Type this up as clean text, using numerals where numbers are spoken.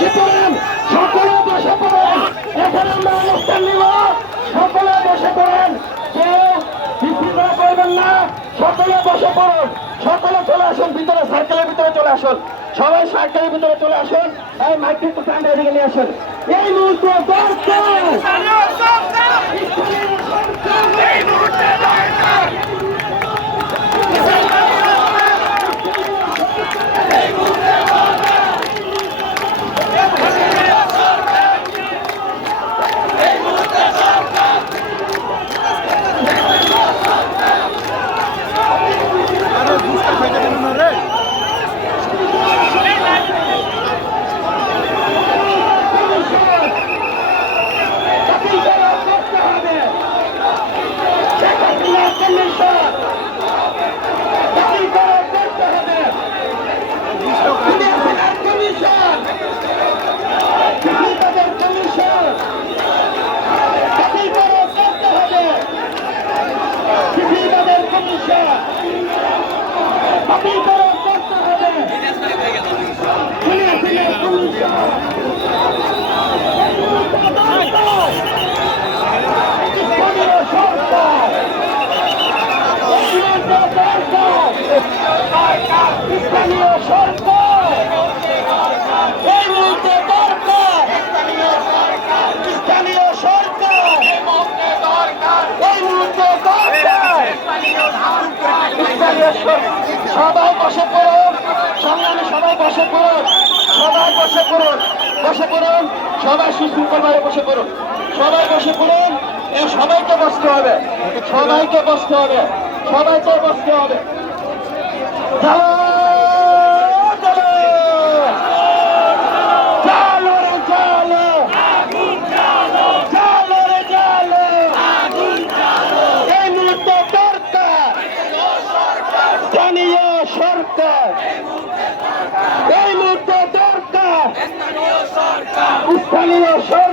বসে পড়েন, সকলে বসে পড়েন। এখানে আমরা অনুষ্ঠান নিব, সকলে বসে পড়েন, কেউ বিশৃঙ্খলা করবেন না, সকলে বসে পড়ুন, সকলে চলে আসুন ভিতরে, সার্কেলের ভিতরে চলে আসুন, সবাই সার্কেলের ভিতরে চলে আসুন। এই মাইকটি একটু টান এদিকে নিয়ে আসুন। এই মুহূর্তে সবাই বসে পড়ুন, সংগ্রামী সবাই বসে পড়ুন, সবাই বসে পড়ুন, বসে পড়ুন, সবাই সুশৃঙ্খল ভাবে বসে পড়ুন, সবাই বসে পড়ুন। এই সবাইকে বসতে হবে, সবাইকে বসতে হবে, সবাইকে বসতে হবে। সরকার এই মুহূর্তে দরকার স্থানীয় সরকার।